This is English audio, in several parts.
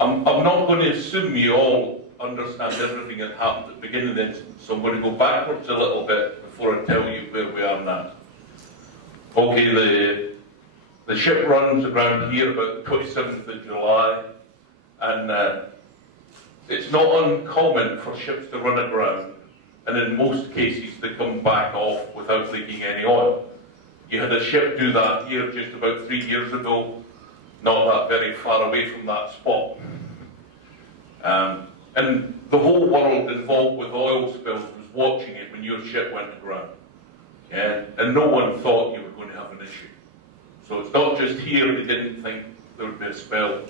I'm not going to assume you all understand everything that happened at the beginning of the incident, so I'm going to go backwards a little bit before I tell you where we are now. Okay, the ship runs around here about the 27th of July, and it's not uncommon for ships to run aground, and in most cases they come back off without leaking any oil. You had a ship do that here just about 3 years ago, not that very far away from that spot. And the whole world involved with oil spills was watching it when your ship went aground. And no one thought you were going to have an issue. So it's not just here they didn't think there would be a spill.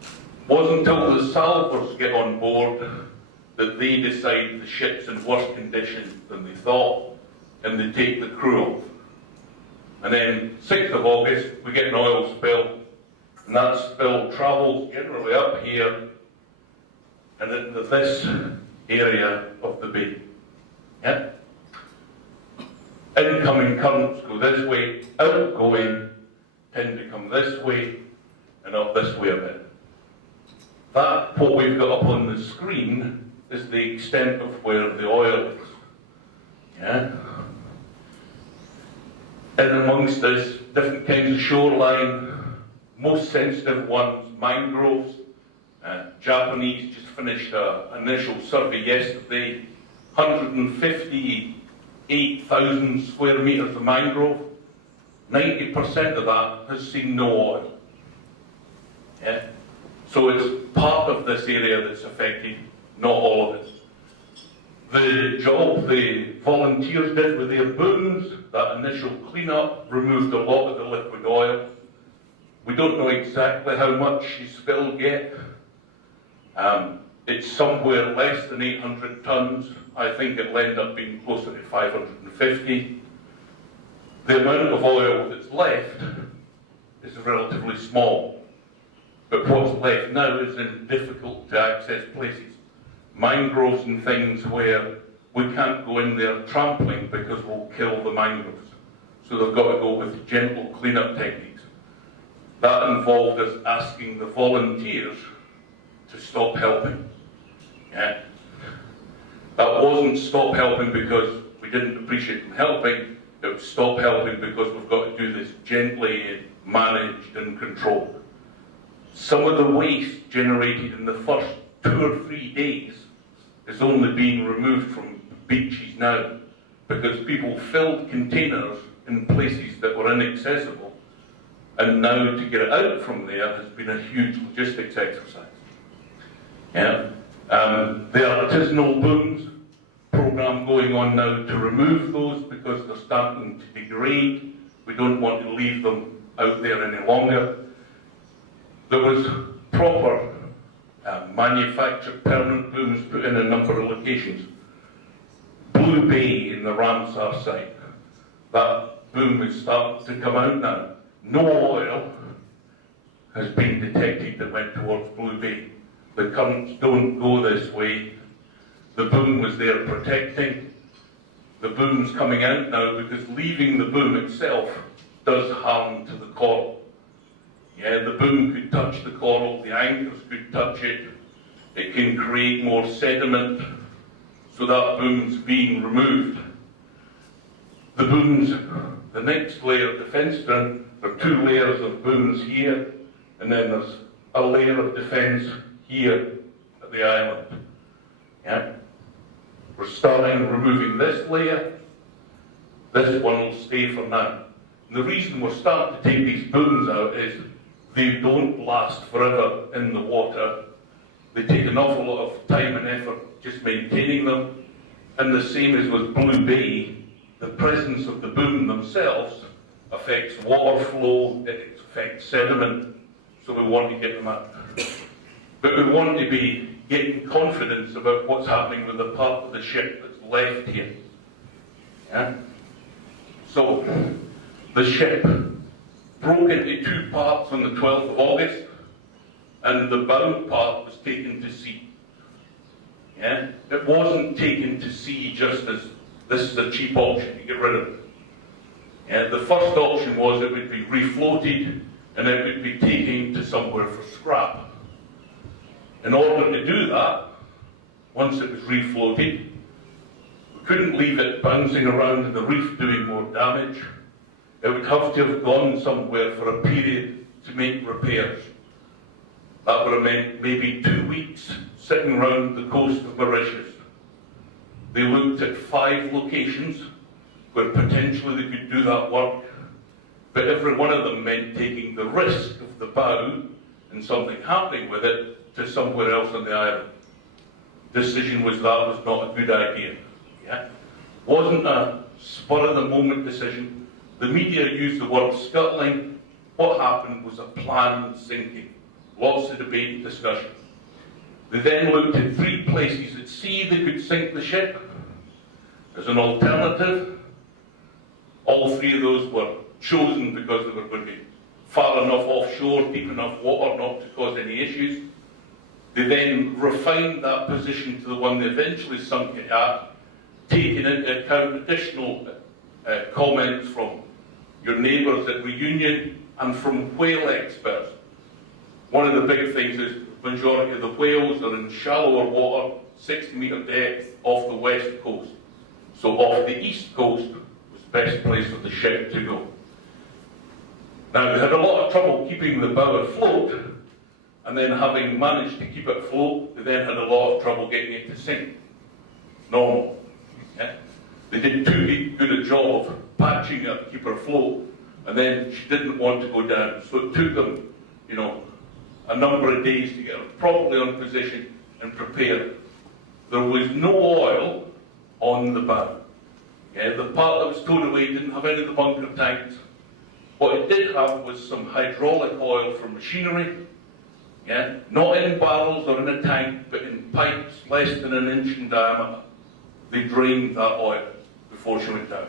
It wasn't until the salvors get on board that they decide the ship's in worse condition than they thought, and they take the crew off. And then 6th of August, we get an oil spill, and that spill travels generally up here and into this area of the bay. Yeah? Incoming currents go this way, outgoing tend to come this way and up this way a bit. That, what we've got up on the screen, is the extent of where the oil is. Yeah? And amongst this, different kinds of shoreline, most sensitive ones, mangroves. Japanese just finished an initial survey yesterday, 158,000 square metres of mangrove. 90% of that has seen no oil. Yeah? So it's part of this area that's affected, not all of it. The job the volunteers did with their booms, that initial clean-up, removed a lot of the liquid oil. We don't know exactly how much she spilled yet. It's somewhere less than 800 tons. I think it'll end up being closer to 550. The amount of oil that's left is relatively small. But what's left now is in difficult to access places. Mangroves and things where we can't go in there trampling because we'll kill the mangroves. So they've got to go with gentle cleanup techniques. That involved us asking the volunteers to stop helping. Yeah. That wasn't stop helping because we didn't appreciate them helping, it was stop helping because we've got to do this gently, managed and controlled. Some of the waste generated in the first 2 or 3 days is only being removed from beaches now because people filled containers in places that were inaccessible, and now to get it out from there has been a huge logistics exercise. Yeah. The artisanal booms program going on now to remove those because they're starting to degrade. We don't want to leave them out there any longer. There was proper manufactured permanent booms put in a number of locations. Blue Bay in the Ramsar site, that boom is starting to come out now. No oil has been detected that went towards Blue Bay. The currents don't go this way. The boom was there protecting. The boom's coming out now because leaving the boom itself does harm to the coral. Yeah, the boom could touch the coral, the anchors could touch it. It can create more sediment, so that boom's being removed. The booms, the next layer of defence, there are 2 layers of booms here, and then there's a layer of defence here at the island. Yeah? We're starting removing this layer. This one will stay for now. And the reason we're starting to take these booms out is they don't last forever in the water. They take an awful lot of time and effort just maintaining them. And the same as with Blue Bay, the presence of the boom themselves affects water flow, it affects sediment, so we want to get them out. But we want to be getting confidence about what's happening with the part of the ship that's left here. Yeah? So, the ship broke into 2 parts on the 12th of August, and the bow part was taken to sea. Yeah? It wasn't taken to sea just as this is a cheap option to get rid of it. Yeah? The first option was it would be refloated and it would be taken to somewhere for scrap. In order to do that, once it was refloated, we couldn't leave it bouncing around in the reef doing more damage. It would have to have gone somewhere for a period to make repairs. That would have meant maybe 2 weeks sitting around the coast of Mauritius. They looked at 5 locations where potentially they could do that work, but every one of them meant taking the risk of the bow and something happening with it to somewhere else on the island. Decision was that was not a good idea. Yeah? Wasn't a spur-of-the-moment decision. The media used the word scuttling. What happened was a planned sinking. Lots of debate and discussion. They then looked at 3 places at sea they could sink the ship as an alternative. All 3 of those were chosen because they were going to be far enough offshore, deep enough water not to cause any issues. They then refined that position to the one they eventually sunk it at, taking into account additional comments from your neighbours at Reunion and from whale experts. One of the big things is the majority of the whales are in shallower water, 60-metre depth off the west coast. So off the east coast was the best place for the ship to go. Now they had a lot of trouble keeping the bow afloat, and then having managed to keep it afloat, they then had a lot of trouble getting it to sink. Normal. Yeah? They did too good a job of patching her to keep her afloat, and then she didn't want to go down. So it took them, a number of days to get her properly on position and prepared. There was no oil on the bow. Yeah? The part that was towed away didn't have any of the bunker tanks. What it did have was some hydraulic oil from machinery. Yeah? Not in barrels or in a tank, but in pipes less than 1 inch in diameter. They drained that oil before she went down.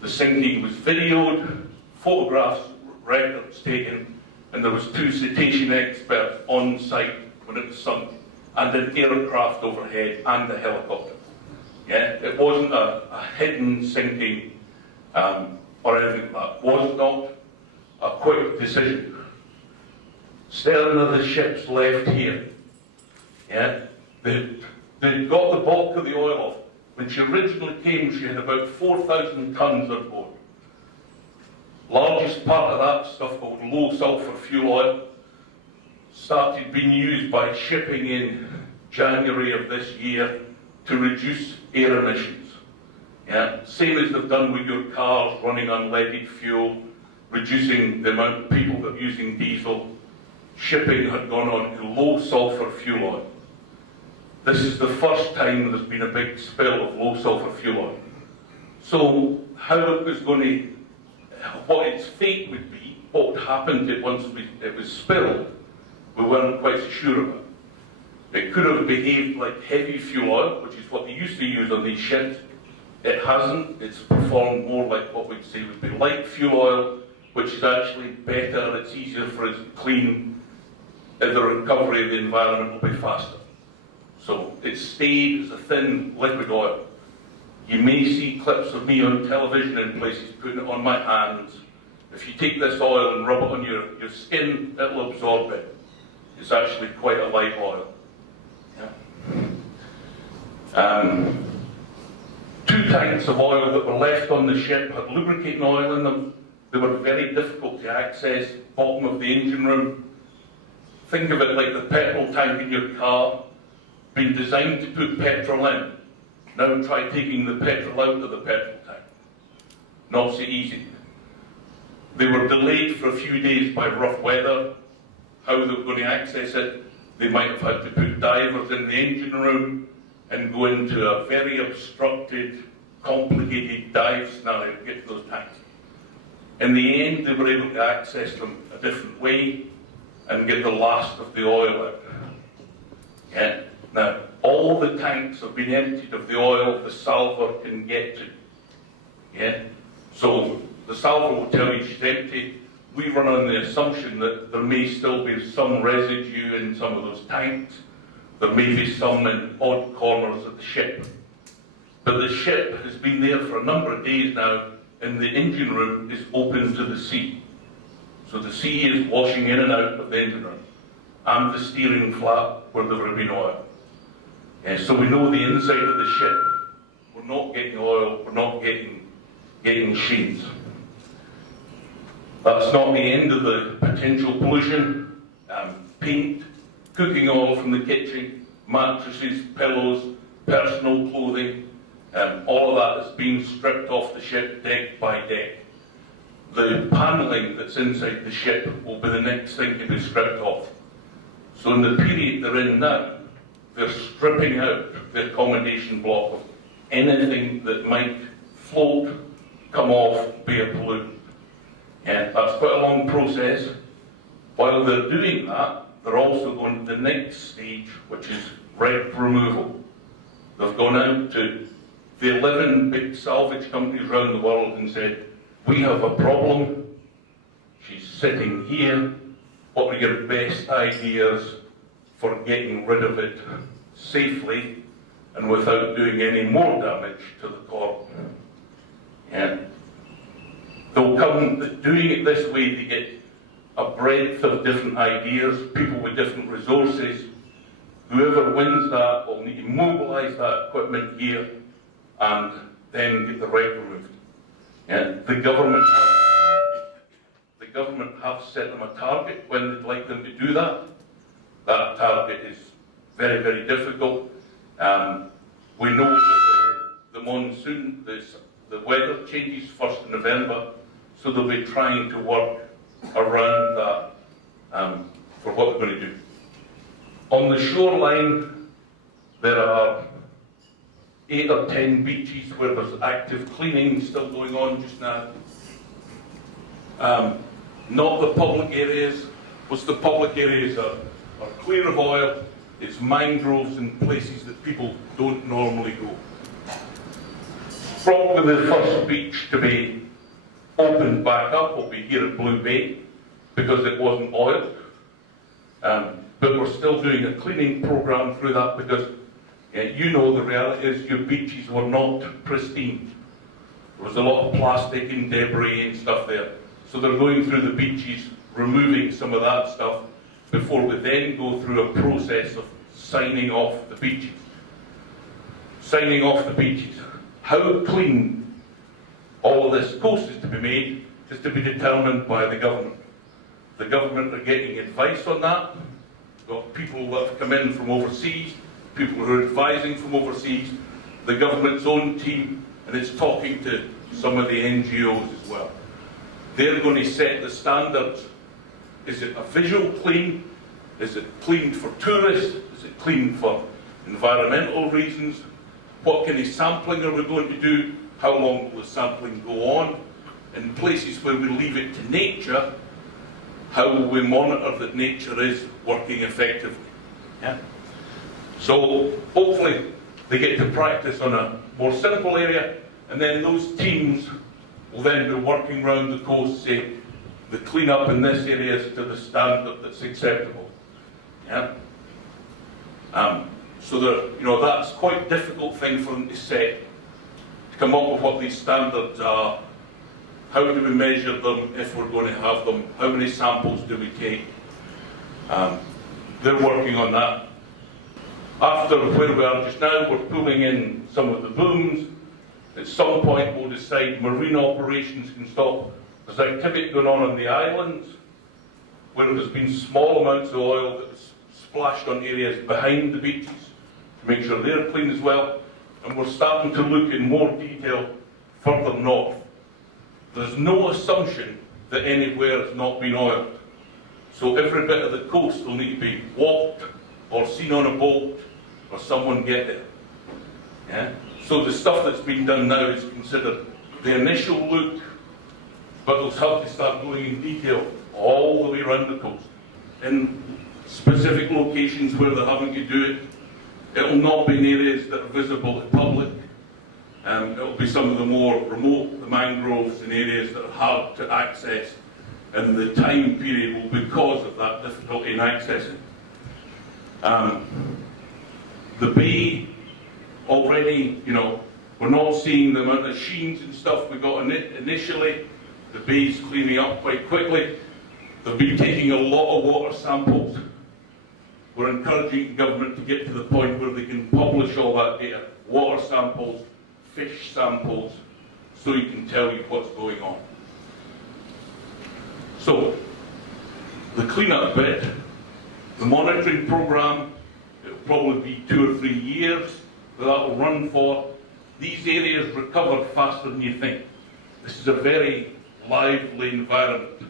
The sinking was videoed, photographs, records taken, and there was 2 cetacean experts on site when it was sunk, and an aircraft overhead and a helicopter. Yeah? It wasn't a hidden sinking or anything like that. It was not a quick decision. Stern of the ships left here. Yeah? They'd got the bulk of the oil off. When she originally came, she had about 4,000 tons on board. Largest part of that stuff, called low sulfur fuel oil, started being used by shipping in January of this year to reduce air emissions. Yeah? Same as they've done with your cars running unleaded fuel, reducing the amount of people that are using diesel. Shipping had gone on to low sulfur fuel oil. This is the first time there's been a big spill of low sulfur fuel oil. So how it was going to, what its fate would be, what would happen to it once it was spilled, we weren't quite so sure about. It could have behaved like heavy fuel oil, which is what they used to use on these ships. It hasn't. It's performed more like what we'd say would be light fuel oil, which is actually better, it's easier for it to clean, and the recovery of the environment will be faster. So it stayed as a thin liquid oil. You may see clips of me on television in places putting it on my hands. If you take this oil and rub it on your skin, it'll absorb it. It's actually quite a light oil. Yeah. 2 tanks of oil that were left on the ship had lubricating oil in them. They were very difficult to access, bottom of the engine room. Think of it like the petrol tank in your car, been designed to put petrol in. Now try taking the petrol out of the petrol tank. Not so easy. They were delayed for a few days by rough weather. How they were going to access it, they might have had to put divers in the engine room and go into a very obstructed, complicated dive scenario to get to those tanks. In the end, they were able to access them a different way and get the last of the oil out. Yeah. Now, all the tanks have been emptied of the oil the salver can get to. Yeah? So the salver will tell you she's empty. We run on the assumption that there may still be some residue in some of those tanks. There may be some in odd corners of the ship. But the ship has been there for a number of days now, and the engine room is open to the sea. So the sea is washing in and out of the engine room, and the steering flap, where there would have been oil. So we know the inside of the ship. We're not getting oil, we're not getting sheets. That's not the end of the potential pollution. Paint, cooking oil from the kitchen, mattresses, pillows, personal clothing, all of that is being stripped off the ship deck by deck. The panelling that's inside the ship will be the next thing to be stripped off. So in the period they're in now, they're stripping out the accommodation block of anything that might float, come off, be a pollutant. And that's quite a long process. While they're doing that, they're also going to the next stage, which is wreck removal. They've gone out to the 11 big salvage companies around the world and said, we have a problem, she's sitting here, what are your best ideas for getting rid of it safely and without doing any more damage to the corp? And they'll come, doing it this way, they get a breadth of different ideas, people with different resources. Whoever wins that will need to mobilise that equipment here and then get the wreck removed. And the government have set them a target when they'd like them to do that. That target is very, very difficult. We know that the monsoon, the weather changes 1st of November, so they'll be trying to work around that for what they're going to do. On the shoreline, there are 8 or 10 beaches where there's active cleaning still going on just now. Not the public areas. Most of the public areas are clear of oil. It's mangroves and places that people don't normally go. Probably the first beach to be opened back up will be here at Blue Bay because it wasn't oiled. But we're still doing a cleaning program through that because you know the reality is your beaches were not pristine. There was a lot of plastic and debris and stuff there. So they're going through the beaches, removing some of that stuff before we then go through a process of signing off the beaches. Signing off the beaches. How clean all of this coast is to be made is to be determined by the government. The government are getting advice on that. We've got people that have come in from overseas, people who are advising from overseas, the government's own team, and it's talking to some of the NGOs as well. They're going to set the standards. Is it a visual clean? Is it clean for tourists? Is it clean for environmental reasons? What kind of sampling are we going to do? How long will the sampling go on? In places where we leave it to nature, how will we monitor that nature is working effectively? Yeah? So hopefully they get to practice on a more simple area, and then those teams will then be working around the coast, say, the clean-up in this area is to the standard that's acceptable. Yeah? So that's quite a difficult thing for them to set, to come up with what these standards are. How do we measure them if we're going to have them? How many samples do we take? They're working on that. After where we are just now, we're pulling in some of the booms. At some point we'll decide marine operations can stop. There's activity going on the islands where there's been small amounts of oil that's splashed on areas behind the beaches to make sure they're clean as well. And we're starting to look in more detail further north. There's no assumption that anywhere has not been oiled. So every bit of the coast will need to be walked or seen on a boat or someone get there. Yeah? So the stuff that's been done now is considered the initial look, but they'll have to start going in detail all the way around the coast. In specific locations where they're having to do it, it'll not be in areas that are visible to the public. It'll be some of the more remote, the mangroves in areas that are hard to access, and the time period will be because of that difficulty in accessing. The bay, already, we're not seeing the amount of sheens and stuff we got in it initially. The bay's cleaning up quite quickly. They've been taking a lot of water samples. we're encouraging government to get to the point where they can publish all that data, water samples, fish samples, so you can tell you what's going on. So, the clean-up bit, the monitoring programme, it'll probably be 2 or 3 years that will run for. These areas recover faster than you think. This is a very lively environment.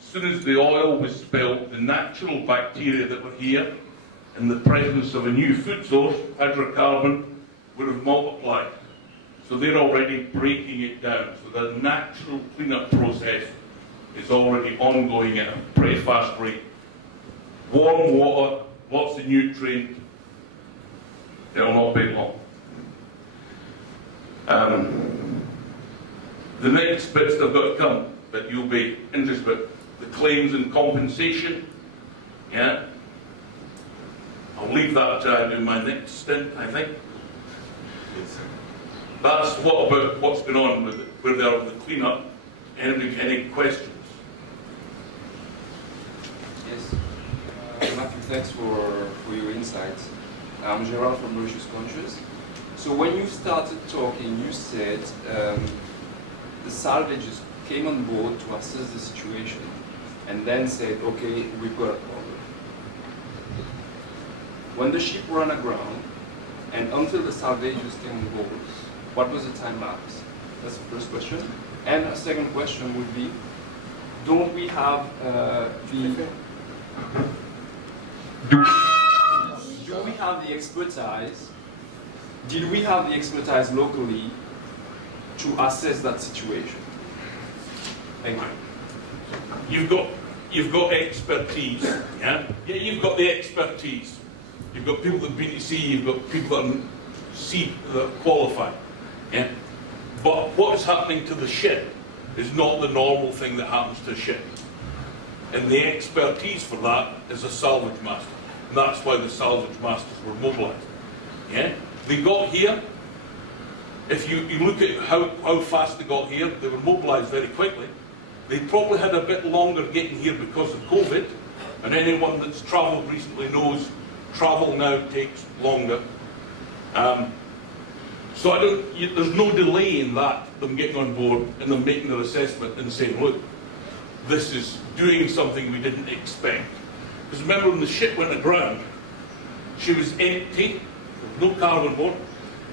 As soon as the oil was spilled, the natural bacteria that were here, in the presence of a new food source, hydrocarbon, would have multiplied. So they're already breaking it down. So the natural cleanup process is already ongoing at a pretty fast rate. Warm water, lots of nutrient, it'll not be long. The next bits that have got to come, that you'll be interested in, the claims and compensation. Yeah, I'll leave that to I do my next stint, I think. That's what about what's going on with it, where they are with the clean-up. Any questions? Yes. Matthew, thanks for your insights. I'm Gerald from Mauritius countries. So when you started talking, you said the salvages came on board to assess the situation and then said, okay, we've got a problem. When the ship ran aground and until the salvages came on board, what was the time lapse? That's the first question. And a second question would be, don't we have do we have the expertise? Did we have the expertise locally to assess that situation? Thank you. You've got expertise, yeah? Yeah, you've got the expertise. You've got people that have been to sea, you've got people that that qualify. Yeah? But what's happening to the ship is not the normal thing that happens to a ship. And the expertise for that is a salvage master. And that's why the salvage masters were mobilised. Yeah? They got here. If you look at how fast they got here, they were mobilised very quickly. They probably had a bit longer getting here because of COVID. And anyone that's travelled recently knows travel now takes longer. So there's no delay in that, them getting on board and them making their assessment and saying, look, this is doing something we didn't expect. Because remember when the ship went aground, she was empty, no cargo on board,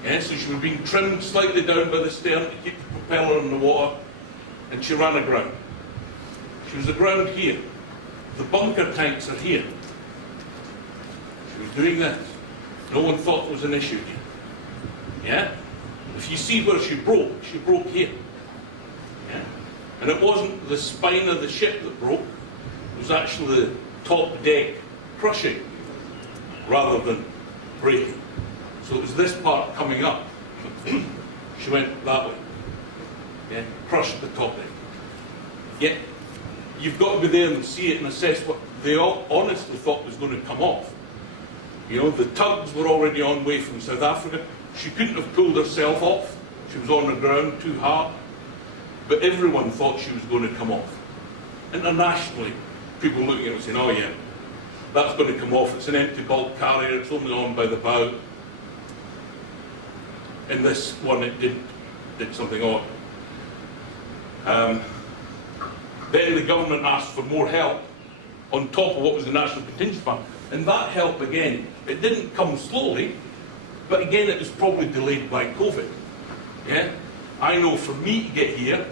yeah, so she was being trimmed slightly down by the stern to keep the propeller in the water, and she ran aground. She was aground here. The bunker tanks are here. She was doing this. No one thought there was an issue here. Yeah? If you see where she broke here. Yeah? And it wasn't the spine of the ship that broke, it was actually the top deck crushing rather than breaking. So it was this part coming up. She went that way. Yeah? Crushed the top deck. Yeah? You've got to be there and see it and assess what they all honestly thought was going to come off. You know, the tugs were already on way from South Africa. She couldn't have pulled herself off. She was on the ground too hard. But everyone thought she was going to come off. Internationally, people looking at it saying, oh yeah, that's going to come off. It's an empty bulk carrier. It's only on by the bow. And this one, it did something odd. Then the government asked for more help on top of what was the National Contingency Fund. And that help, again, it didn't come slowly, but again, it was probably delayed by COVID. Yeah? I know for me to get here,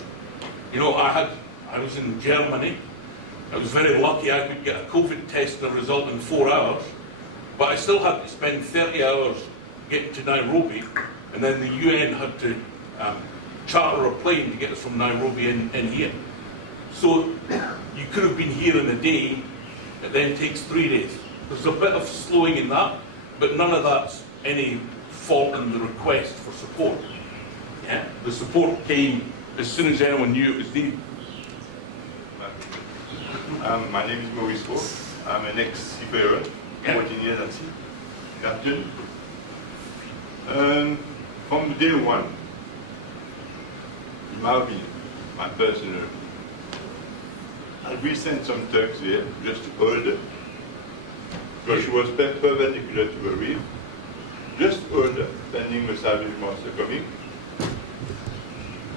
you know, I was in Germany. I was very lucky I could get a COVID test and a result in 4 hours, but I still had to spend 30 hours getting to Nairobi, and then the UN had to charter a plane to get us from Nairobi in here. So you could have been here in a day, it then takes 3 days. There's a bit of slowing in that, but none of that's any fault in the request for support. Yeah? The support came as soon as anyone knew it was needed. My name is Maurice. I'm an ex-seafarer, 14 years at sea, captain. From day one, in my opinion, my personal, we sent some tugs here just to hold because she was perpendicular to the reef, just order, pending the salvage master coming,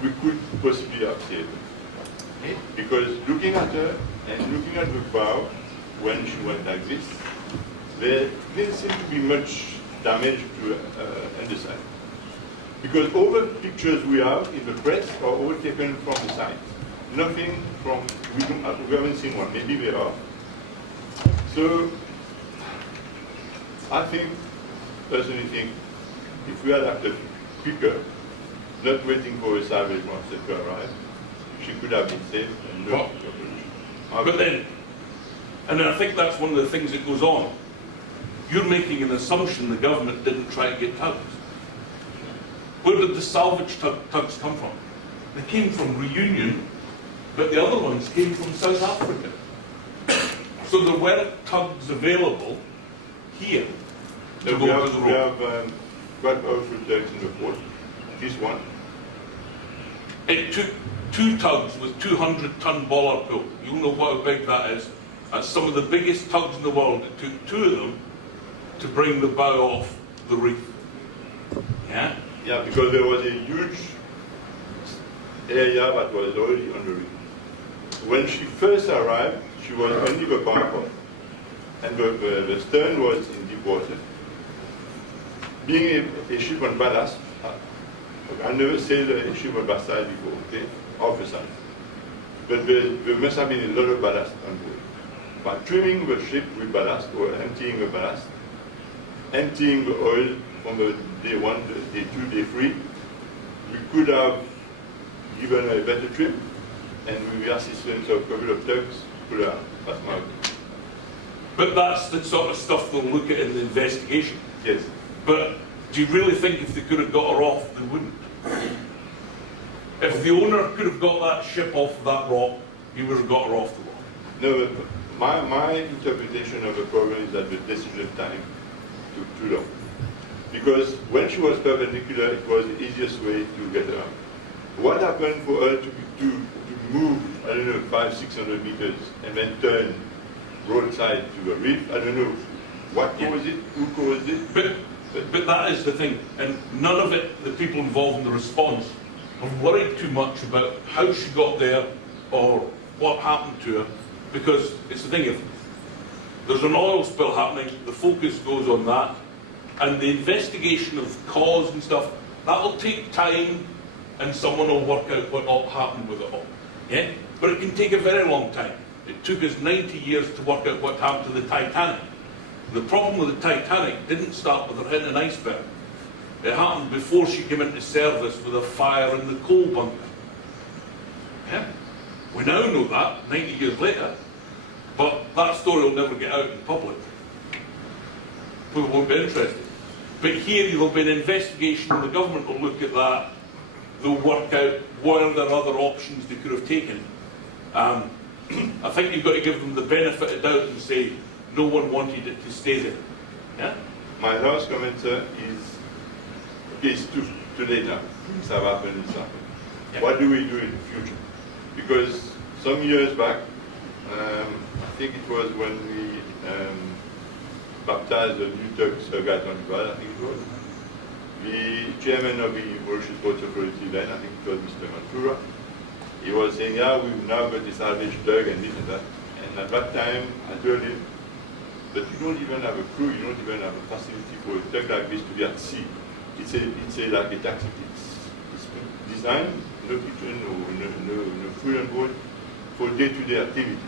we could possibly have saved her. Because looking at her and looking at the bow, when she went like this, there didn't seem to be much damage to underside. Because all the pictures we have in the press are all taken from the side. Nothing from, we haven't seen one, maybe they are. So, I personally think, if we had acted quicker, not waiting for a salvage master to arrive, she could have been saved and no But then, and I think that's one of the things that goes on. You're making an assumption the government didn't try to get tugs. Where did the salvage tugs come from? They came from Reunion, but the other ones came from South Africa. So there weren't tugs available here to So go to the we road. have quite powerful tugs in the port, at least one. It took 2 tugs with 200-ton bollard pull. You'll know how big that is. That's some of the biggest tugs in the world. It took 2 of them to bring the bow off the reef. Yeah? Yeah, because there was a huge area that was already on the reef. When she first arrived, she was only the bow off, and the stern was in deep water. Being a ship on ballast, I never sailed a ship on ballast before, okay, off the side. But there must have been a lot of ballast on board. By trimming the ship with ballast, or emptying the ballast, emptying the oil from the day 1, day 2, day 3, we could have given a better trim, and with the assistance of a couple of tugs, could have passed my. But that's the sort of stuff they'll look at in the investigation. Yes. But do you really think if they could have got her off, they wouldn't? If the owner could have got that ship off that rock, he would have got her off the rock. No, but my interpretation of the problem is that the decision time took too long. Because when she was perpendicular, it was the easiest way to get her out. What happened for her to move, I don't know, 500-600 meters and then turn broadside to the reef? I don't know what caused it, who caused it. But that is the thing, and none of it, the people involved in the response, have worried too much about how she got there or what happened to her, because it's the thing, if there's an oil spill happening, the focus goes on that, and the investigation of cause and stuff, that'll take time, and someone will work out what all happened with it all. Yeah? But it can take a very long time. It took us 90 years to work out what happened to the Titanic. The problem with the Titanic didn't start with her hitting an iceberg. It happened before she came into service with a fire in the coal bunker. Yeah? We now know that, 90 years later, but that story will never get out in public. People won't be interested. But here there'll be an investigation, and the government will look at that. They'll work out what are there other options they could have taken. I think you've got to give them the benefit of doubt and say, no one wanted it to stay there. Yeah? My last comment, sir, is, okay, it's too late now. Things have happened, it's happened. Yeah. What do we do in the future? Because some years back, I think it was when we baptized the new tug Surgat on Val, I think it was. The chairman of the Mauritius Ports Authority then, I think it was Mr. Mantura, he was saying, yeah, we've now got this salvage tug and this and that. And at that time, I told him, but you don't even have a crew, you don't even have a facility for a tug like this to be at sea. It's a like a taxi. It's designed, no kitchen, no food on board, for day-to-day activities.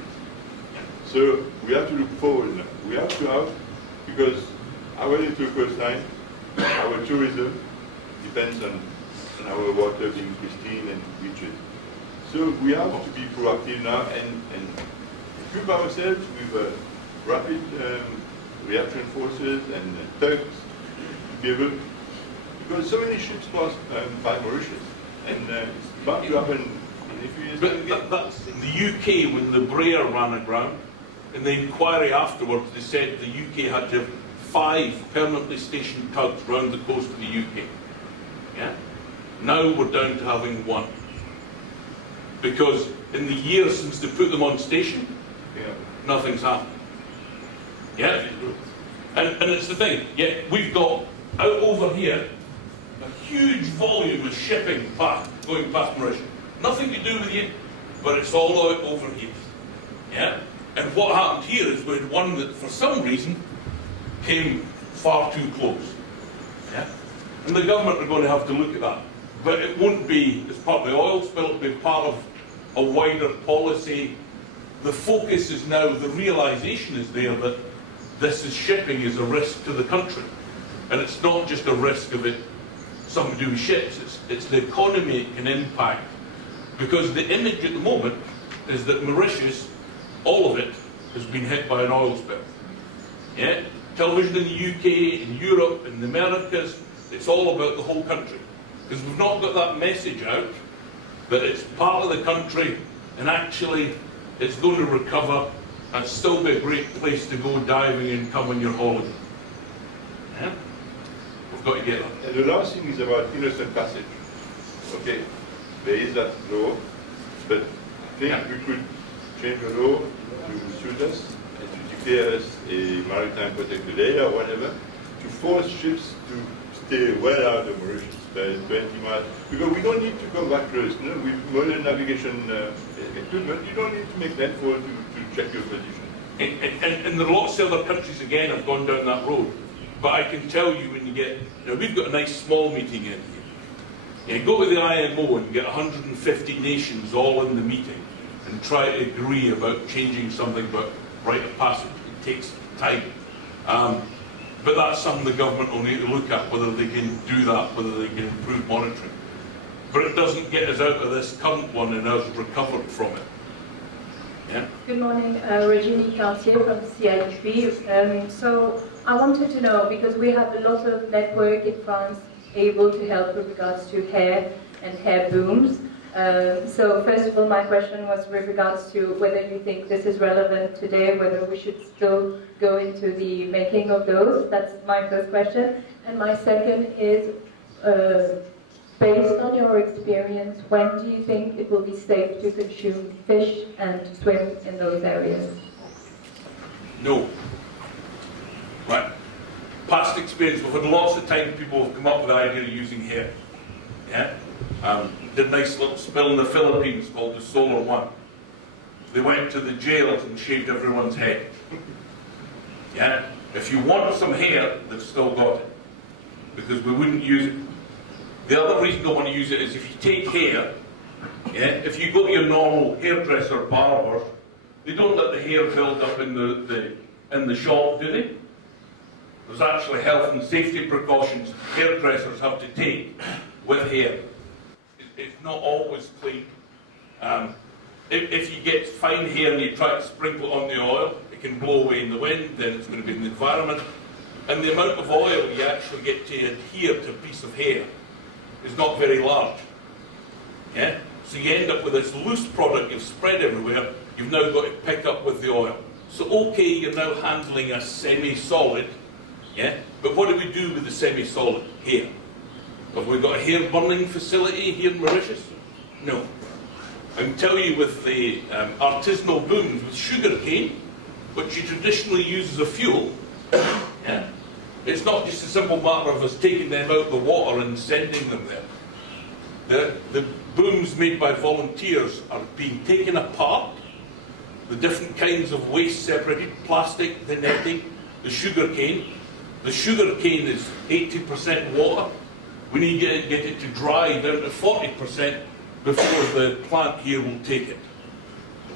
So we have to look forward now. We have to have, because our little coastline, our tourism depends on our water being pristine and beaches. So we have to be proactive now and equip ourselves with rapid reaction forces and tugs to be able, because so many ships pass by Mauritius, and it's bound to happen in a few years. But that's the UK, when the Brea ran aground, in the inquiry afterwards, they said the UK had to have 5 permanently stationed tugs round the coast of the UK. Yeah? Now we're down to having 1. Because in the years since they put them on station, Yeah. nothing's happened. Yeah? And it's the thing, yeah, we've got out over here a huge volume of shipping going past Mauritius. Nothing to do with you, but it's all out over here. Yeah? And what happened here is we had one that for some reason came far too close. Yeah? And the government are going to have to look at that. But it won't be as part of the oil spill, it'll be part of a wider policy. The focus is now, the realisation is there that shipping is a risk to the country. And it's not just a risk of it, something to do with ships, it's the economy it can impact. Because the image at the moment is that Mauritius, all of it, has been hit by an oil spill. Yeah? Television in the UK, in Europe, in the Americas, it's all about the whole country. Because we've not got that message out that it's part of the country and actually it's going to recover and still be a great place to go diving and come on your holiday. Yeah? We've got to get that. And the last thing is about innocent passage. Okay, there is that law, but I think we could change the law to suit us and to declare us a maritime protected area or whatever, to force ships to stay well out of Mauritius, 20 miles, because we don't need to come back first. You know, with modern navigation equipment, you don't need to make landfall to check your position. And there are lots of other countries, again, have gone down that road. But I can tell you when you get, we've got a nice small meeting in here. You go to the IMO and get 150 nations all in the meeting and try to agree about changing something about rite of passage. It takes time. But that's something the government will need to look at, whether they can do that, whether they can improve monitoring. But it doesn't get us out of this current one and us recovered from it. Yeah? Good morning, Regine Cartier from CIP. So I wanted to know, because we have a lot of network in France able to help with regards to hair and hair booms. So first of all, my question was with regards to whether you think this is relevant today, whether we should still go into the making of those. That's my first question. And my second is, based on your experience, when do you think it will be safe to consume fish and swim in those areas? No. Right. Past experience, we've had lots of time people have come up with the idea of using hair. Yeah? Did a nice little spill in the Philippines called the Solar One. They went to the jails and shaved everyone's head. Yeah? If you want some hair, they've still got it. Because we wouldn't use it. The other reason they don't want to use it is if you take hair, yeah, if you go to your normal hairdresser barber, they don't let the hair build up in the shop, do they? There's actually health and safety precautions hairdressers have to take with hair. It's not always clean. If you get fine hair and you try to sprinkle it on the oil, it can blow away in the wind, then it's going to be in the environment. And the amount of oil you actually get to adhere to a piece of hair is not very large. Yeah? So you end up with this loose product you've spread everywhere, you've now got to pick up with the oil. So okay, you're now handling a semi-solid, yeah? But what do we do with the semi-solid? Hair. Have we got a hair burning facility here in Mauritius? No. I can tell you with the artisanal booms with sugar cane, which you traditionally use as a fuel, yeah? It's not just a simple matter of us taking them out of the water and sending them there. The booms made by volunteers are being taken apart, the different kinds of waste separated, plastic, the netting, the sugar cane. The sugar cane is 80% water. We need to get it to dry down to 40% before the plant here will take it.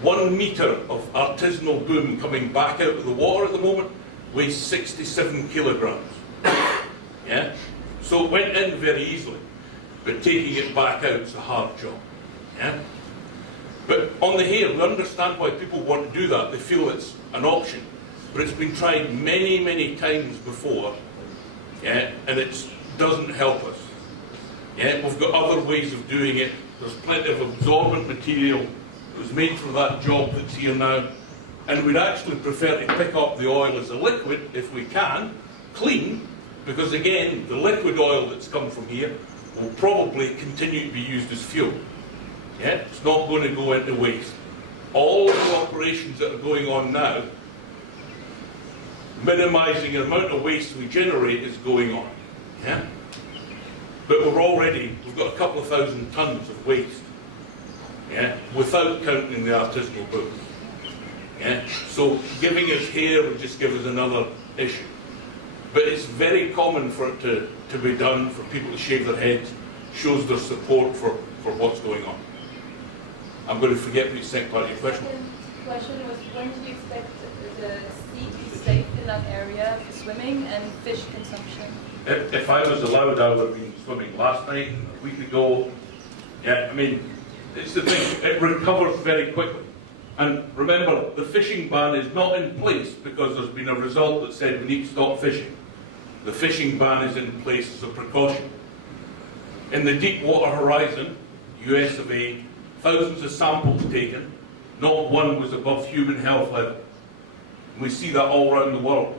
1 metre of artisanal boom coming back out of the water at the moment weighs 67 kilograms. Yeah? So it went in very easily, but taking it back out is a hard job. Yeah? But on the hair, we understand why people want to do that. They feel it's an option. But it's been tried many, many times before, yeah? And it doesn't help us. Yeah? We've got other ways of doing it. There's plenty of absorbent material that was made for that job that's here now. And we'd actually prefer to pick up the oil as a liquid, if we can, clean, because again, the liquid oil that's come from here will probably continue to be used as fuel. Yeah? It's not going to go into waste. All of the operations that are going on now minimising the amount of waste we generate is going on. Yeah? But we've got a couple of thousand tonnes of waste, yeah, without counting the artisanal book. Yeah? So giving us here would just give us another issue. But it's very common for it to be done, for people to shave their heads, shows their support for what's going on. I'm going to forget the second part of your question. The question was, when do you expect the sea to be safe in that area for swimming and fish consumption? If I was allowed, I would have been swimming last night, a week ago. Yeah, I mean, it's the thing, it recovers very quickly. And remember, the fishing ban is not in place because there's been a result that said we need to stop fishing. The fishing ban is in place as a precaution. In the Deepwater Horizon, US of A, thousands of samples taken, not one was above human health level. And we see that all around the world.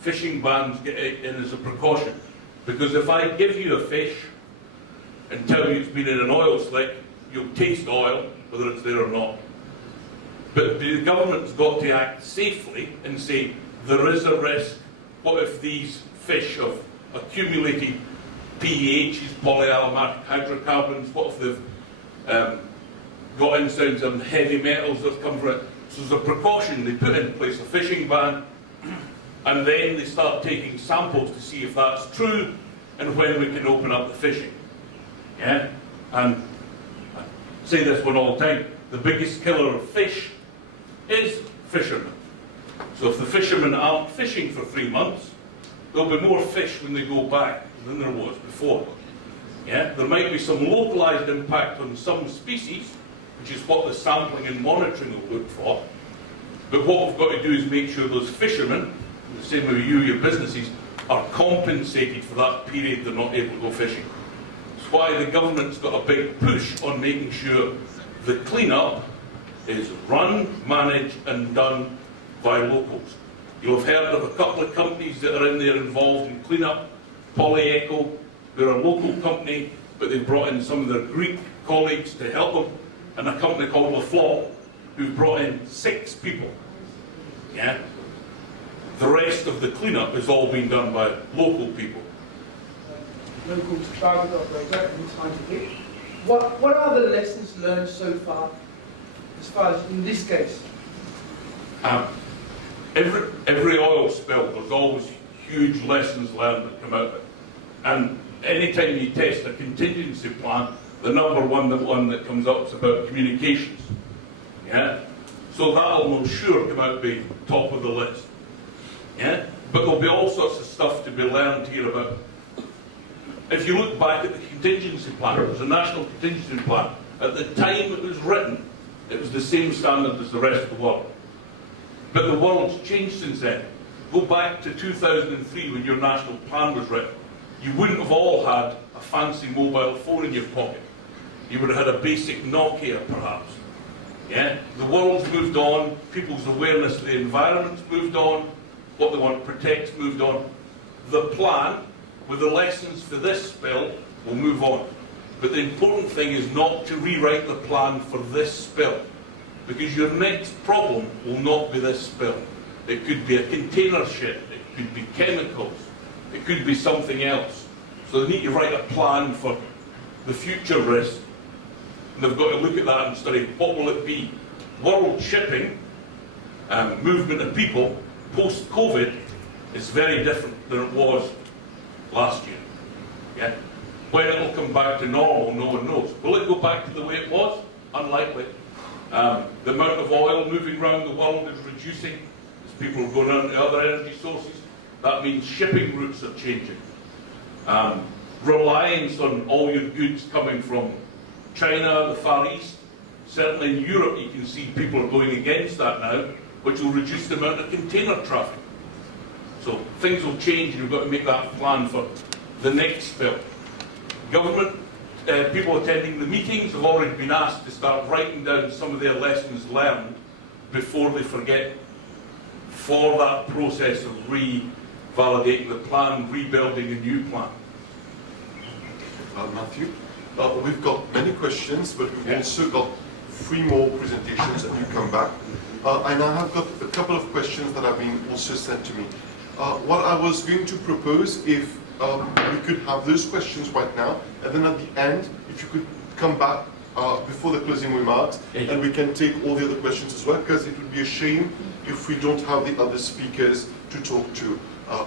Fishing bans get in as a precaution. Because if I give you a fish and tell you it's been in an oil slick, you'll taste oil, whether it's there or not. But the government's got to act safely and say, there is a risk. What if these fish have accumulated PEHs, polyaromatic hydrocarbons? What if they've got inside some heavy metals that come from it? So as a precaution, they put in place a fishing ban, and then they start taking samples to see if that's true and when we can open up the fishing. Yeah? And I say this one all the time, the biggest killer of fish is fishermen. So if the fishermen aren't fishing for 3 months, there'll be more fish when they go back than there was before. Yeah? There might be some localised impact on some species, which is what the sampling and monitoring will look for. But what we've got to do is make sure those fishermen, the same with you, your businesses, are compensated for that period they're not able to go fishing. That's why the government's got a big push on making sure the clean-up is run, managed and done by locals. You'll have heard of a couple of companies that are in there involved in clean-up. Polyeco, they're a local company, but they've brought in some of their Greek colleagues to help them, and a company called LaFleur, who've brought in 6 people. Yeah? The rest of the clean-up is all being done by local people. Local target operator and scientific. What are the lessons learned so far, as far as in this case? Every oil spill, there's always huge lessons learned that come out of it. And anytime you test a contingency plan, the number one that comes up is about communications. Yeah? So that'll no sure come out be top of the list. Yeah? But there'll be all sorts of stuff to be learned here about. If you look back at the contingency plan, it was a national contingency plan. At the time it was written, it was the same standard as the rest of the world. But the world's changed since then. Go back to 2003 when your national plan was written. You wouldn't have all had a fancy mobile phone in your pocket. You would have had a basic Nokia, perhaps. Yeah? The world's moved on, people's awareness of the environment's moved on, what they want to protect's moved on. The plan, with the lessons for this spill, will move on. But the important thing is not to rewrite the plan for this spill, because your next problem will not be this spill. It could be a container ship, it could be chemicals, it could be something else. So they need to write a plan for the future risk, and they've got to look at that and study what will it be. World shipping, movement of people, post-COVID, is very different than it was last year. Yeah? When it will come back to normal, no one knows. Will it go back to the way it was? Unlikely. The amount of oil moving around the world is reducing as people are going on to other energy sources. That means shipping routes are changing. Reliance on all your goods coming from China, the Far East. Certainly in Europe you can see people are going against that now, which will reduce the amount of container traffic. So things will change and you've got to make that plan for the next spill. Government, people attending the meetings have already been asked to start writing down some of their lessons learned before they forget, for that process of revalidating the plan, rebuilding a new plan. Matthew, we've got many questions, but we've also got 3 more presentations that you come back. And I have got a couple of questions that have been also sent to me. What I was going to propose, if we could have those questions right now, and then at the end, if you could come back before the closing remarks, and we can take all the other questions as well, because it would be a shame if we don't have the other speakers to talk to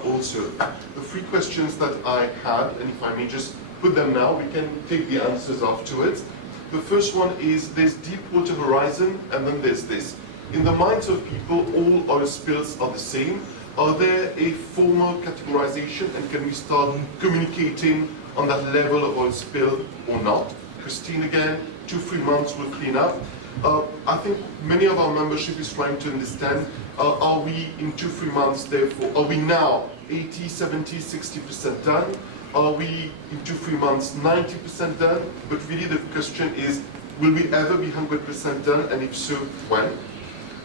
also. The three questions that I had, and if I may just put them now, we can take the answers afterwards. The first one is, there's Deepwater Horizon, and then there's this. In the minds of people, all oil spills are the same. Are there a formal categorization, and can we start communicating on that level of oil spill or not? Christine again, 2-3 months will clean up. I think many of our membership is trying to understand, are we in 2-3 months therefore, are we now 80, 70, 60% done? Are we in 2-3 months 90% done? But really the question is, will we ever be 100% done, and if so, when?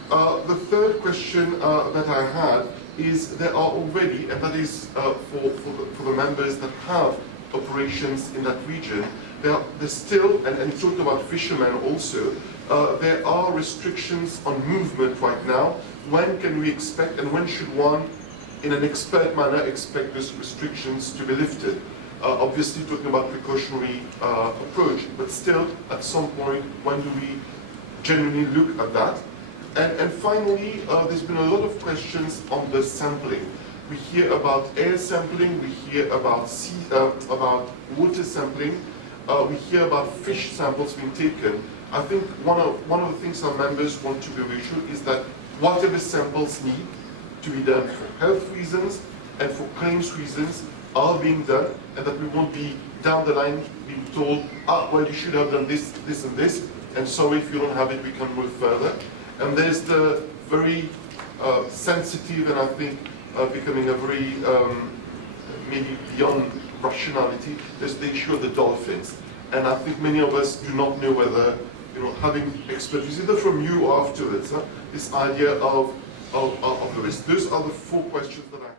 The third question that I had is, there are already, and that is for the members that have operations in that region, there's still, and talk about fishermen also, there are restrictions on movement right now. When can we expect, and when should one, in an expert manner, expect those restrictions to be lifted? Obviously talking about precautionary approach, but still, at some point, when do we genuinely look at that? And finally, there's been a lot of questions on the sampling. We hear about air sampling, we hear about about water sampling, we hear about fish samples being taken. I think one of the things our members want to be reassured is that whatever samples need to be done for health reasons and for claims reasons are being done, and that we won't be down the line being told, well, you should have done this, this, and this, and sorry if you don't have it, we can move further. And there's the very sensitive, and I think becoming a very maybe beyond rationality, there's the issue of the dolphins. And I think many of us do not know whether, having expertise, either from you or afterwards, this idea of the risk. Those are the 4 questions that I have.